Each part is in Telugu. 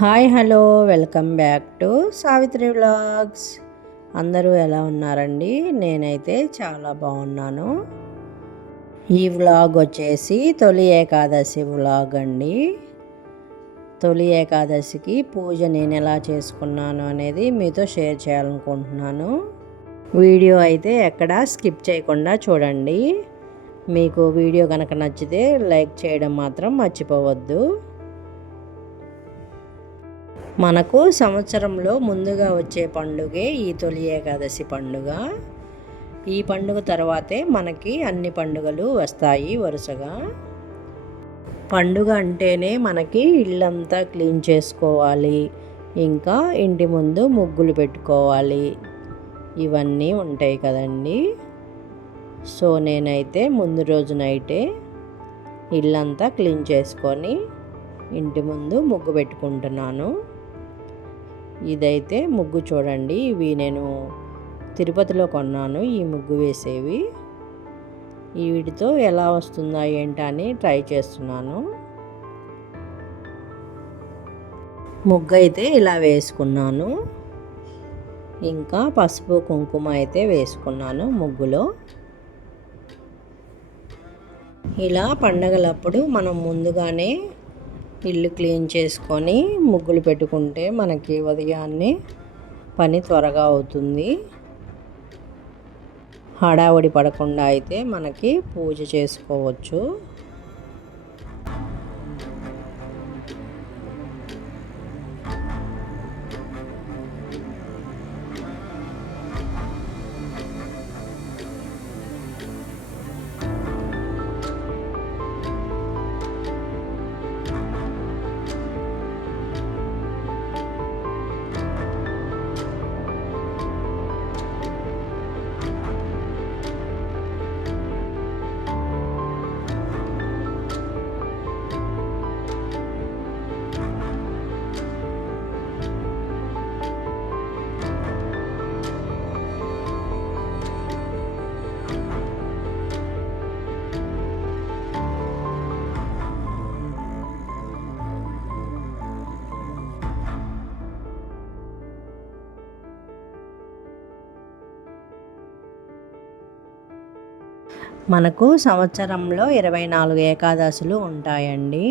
Hi hello welcome back to Savitri vlogs. అందరూ ఎలా ఉన్నారండి? నేనైతే చాలా బాగున్నాను. ఈ వ్లాగ్ వచ్చేసి తొలి ఏకాదశి వ్లాగ్ అండి. తొలి ఏకాదశికి పూజ నేను ఎలా చేసుకున్నాను అనేది మీతో షేర్ చేయాలనుకుంటున్నాను. వీడియో అయితే ఎక్కడా స్కిప్ చేయకుండా చూడండి. మీకు వీడియో కనుక నచ్చితే లైక్ చేయడం మాత్రం మర్చిపోవద్దు. మనకు సంవత్సరంలో ముందుగా వచ్చే పండుగే ఈ తొలి ఏకాదశి పండుగ. ఈ పండుగ తర్వాతే మనకి అన్ని పండుగలు వస్తాయి వరుసగా. పండుగ అంటేనే మనకి ఇల్లంతా క్లీన్ చేసుకోవాలి, ఇంకా ఇంటి ముందు ముగ్గులు పెట్టుకోవాలి, ఇవన్నీ ఉంటాయి కదండి. సో నేనైతే ముందు రోజు నైటే ఇల్లంతా క్లీన్ చేసుకొని ఇంటి ముందు ముగ్గు పెట్టుకుంటున్నాను. ఇదైతే ముగ్గు చూడండి, ఇవి నేను తిరుపతిలో కొన్నాను. ఈ ముగ్గు వేసేవి వీటితో ఎలా వస్తుందా ఏంటా అని ట్రై చేస్తున్నాను. ముగ్గు అయితే ఇలా వేసుకున్నాను. ఇంకా పసుపు కుంకుమ అయితే వేసుకున్నాను ముగ్గులో. ఇలా పండగలప్పుడు మనం ముందుగానే ఇల్లు క్లీన్ చేసుకొని ముగ్గులు పెట్టుకుంటే మనకి ఉదయాన్నే పని త్వరగా అవుతుంది. హడావుడి పడకుండా అయితే మనకి పూజ చేసుకోవచ్చు. మనకు సంవత్సరంలో 24 ఏకాదశులు ఉంటాయండి.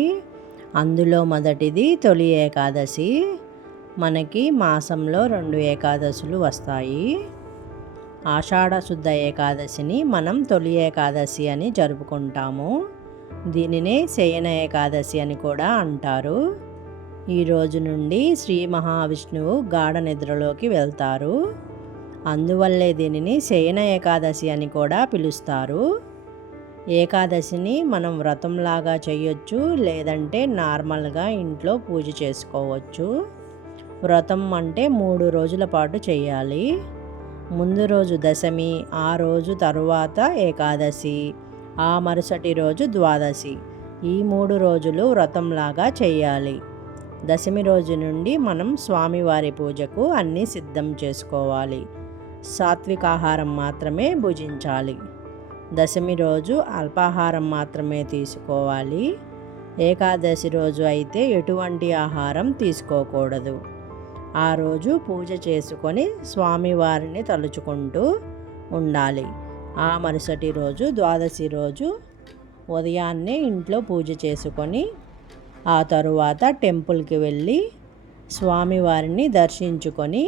అందులో మొదటిది తొలి ఏకాదశి. మనకి మాసంలో 2 ఏకాదశులు వస్తాయి. ఆషాఢ శుద్ధ ఏకాదశిని మనం తొలి ఏకాదశి అని జరుపుకుంటాము. దీనినే శయన ఏకాదశి అని కూడా అంటారు. ఈ రోజు నుండి శ్రీ మహావిష్ణువు గాఢ నిద్రలోకి వెళ్తారు. అందువల్లే దీనిని శయన ఏకాదశి అని కూడా పిలుస్తారు. ఏకాదశిని మనం వ్రతంలాగా చేయొచ్చు, లేదంటే నార్మల్గా ఇంట్లో పూజ చేసుకోవచ్చు. వ్రతం అంటే 3 రోజుల పాటు చేయాలి. ముందు రోజు దశమి, ఆ రోజు తరువాత ఏకాదశి, ఆ మరుసటి రోజు ద్వాదశి, ఈ 3 రోజులు వ్రతంలాగా చేయాలి. దశమి రోజు నుండి మనం స్వామివారి పూజకు అన్నీ సిద్ధం చేసుకోవాలి. సాత్వికాహారం మాత్రమే భుజించాలి. దశమి రోజు అల్పాహారం మాత్రమే తీసుకోవాలి. ఏకాదశి రోజు అయితే ఎటువంటి ఆహారం తీసుకోకూడదు. ఆ రోజు పూజ చేసుకొని స్వామివారిని తలుచుకుంటూ ఉండాలి. ఆ మరుసటి రోజు ద్వాదశి రోజు ఉదయాన్నే ఇంట్లో పూజ చేసుకొని ఆ తరువాత టెంపుల్కి వెళ్ళి స్వామివారిని దర్శించుకొని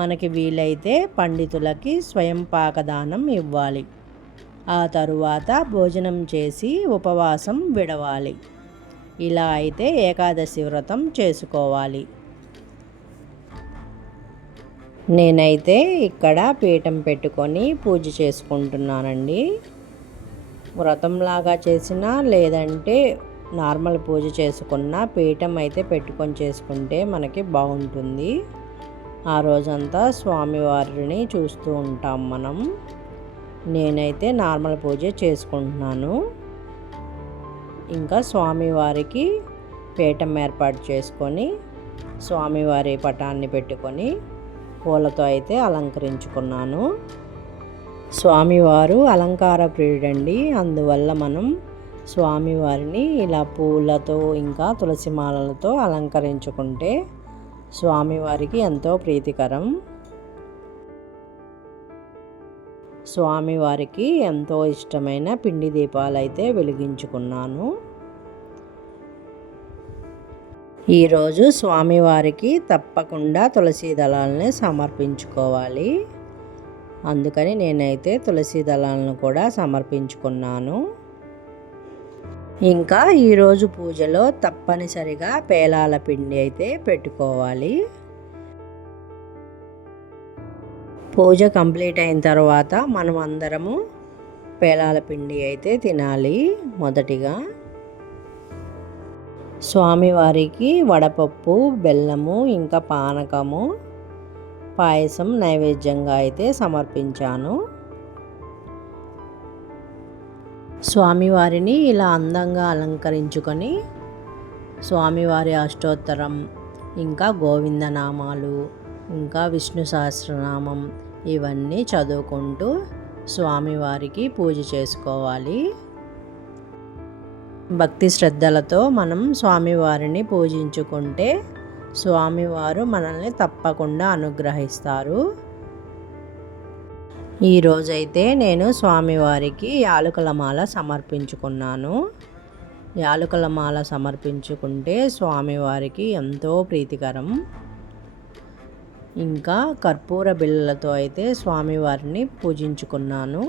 మనకి వీలైతే పండితులకి స్వయం పాకదానం ఇవ్వాలి. ఆ తరువాత భోజనం చేసి ఉపవాసం విడవాలి. ఇలా అయితే ఏకాదశి వ్రతం చేసుకోవాలి. నేనైతే ఇక్కడ పీఠం పెట్టుకొని పూజ చేసుకుంటున్నానండి. వ్రతంలాగా చేసినా లేదంటే నార్మల్ పూజ చేసుకున్న పీఠం అయితే పెట్టుకొని చేసుకుంటే మనకి బాగుంటుంది. ఆ రోజంతా స్వామివారిని చూస్తూ ఉంటాం మనం. నేనైతే నార్మల్ పూజ చేసుకుంటున్నాను. ఇంకా స్వామివారికి పీఠం ఏర్పాటు చేసుకొని స్వామివారి పటాన్ని పెట్టుకొని పూలతో అయితే అలంకరించుకున్నాను. స్వామివారు అలంకార ప్రియుడండి. అందువల్ల మనం స్వామివారిని ఇలా పూలతో ఇంకా తులసి మాలలతో అలంకరించుకుంటే స్వామివారికి ఎంతో ప్రీతికరం. స్వామివారికి ఎంతో ఇష్టమైన పిండి దీపాలు అయితే వెలిగించుకున్నాను. ఈరోజు స్వామివారికి తప్పకుండా తులసి దళాలని సమర్పించుకోవాలి. అందుకని నేనైతే తులసి దళాలను కూడా సమర్పించుకున్నాను. ఇంకా ఈరోజు పూజలో తప్పనిసరిగా పేలాల పిండి అయితే పెట్టుకోవాలి. పూజ కంప్లీట్ అయిన తర్వాత మనం అందరము పేలాల పిండి అయితే తినాలి. మొదటిగా స్వామివారికి వడపప్పు, బెల్లము, ఇంకా పానకము, పాయసం నైవేద్యంగా అయితే సమర్పించాను. స్వామివారిని ఇలా అందంగా అలంకరించుకొని స్వామివారి అష్టోత్తరం, ఇంకా గోవిందనామాలు, ఇంకా విష్ణు సహస్రనామం ఇవన్నీ చదువుకుంటూ స్వామివారికి పూజ చేసుకోవాలి. భక్తి శ్రద్ధలతో మనం స్వామివారిని పూజించుకుంటే స్వామివారు మనల్ని తప్పకుండా అనుగ్రహిస్తారు. ఈరోజైతే నేను స్వామివారికి యాలకుల మాల సమర్పించుకున్నాను. యాలకుల మాల సమర్పించుకుంటే స్వామివారికి ఎంతో ప్రీతికరం. ఇంకా కర్పూర బిళ్ళలతో అయితే స్వామివారిని పూజించుకున్నాను.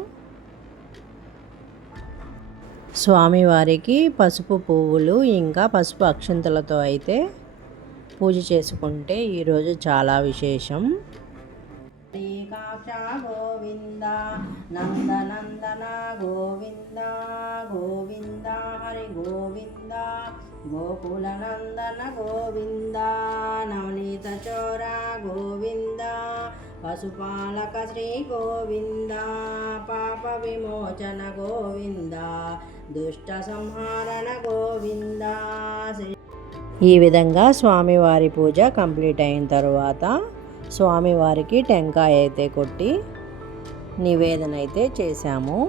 స్వామివారికి పసుపు పువ్వులు ఇంకా పసుపు అక్షంతలతో అయితే పూజ చేసుకుంటే ఈరోజు చాలా విశేషం. గోవింద నందనందన గోవింద గోవింద హరి గోవింద గోకుల నందన గోవింద నవనీత చోర గోవింద పశుపాలక శ్రీ గోవింద పాప విమోచన గోవింద దుష్ట సంహారణ గోవింద. ఈ విధంగా స్వామివారి పూజ కంప్లీట్ అయిన తర్వాత స్వామివారికి టెంకాయ అయితే కొట్టి నివేదన అయితే చేశాము.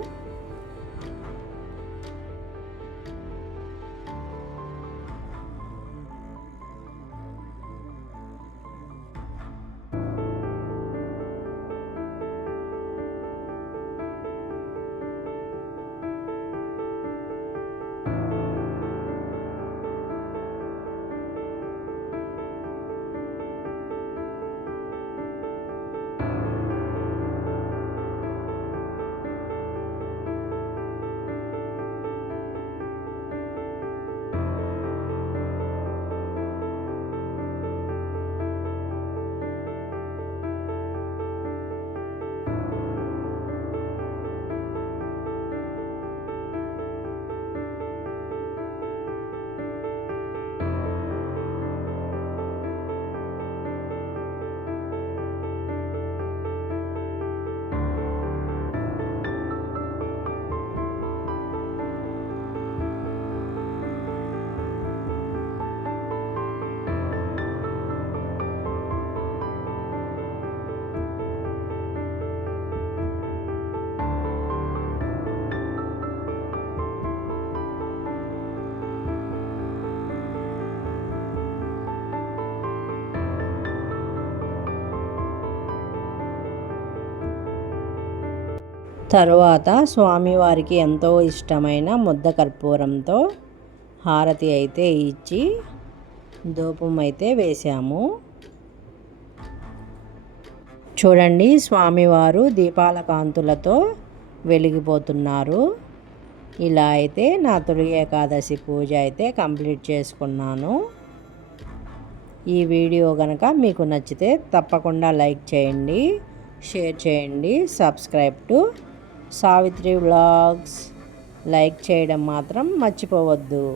తరువాత స్వామివారికి ఎంతో ఇష్టమైన ముద్ద కర్పూరంతో హారతి అయితే ఇచ్చి ధూపం అయితే వేశాము. చూడండి, స్వామివారు దీపాల కాంతులతో వెలిగిపోతున్నారు. ఇలా అయితే నా తొలి ఏకాదశి పూజ అయితే కంప్లీట్ చేసుకున్నాను. ఈ వీడియో కనుక మీకు నచ్చితే తప్పకుండా లైక్ చేయండి, షేర్ చేయండి, subscribe to Savitri vlogs. Like చేయడం మాత్రం మర్చిపోవద్దు.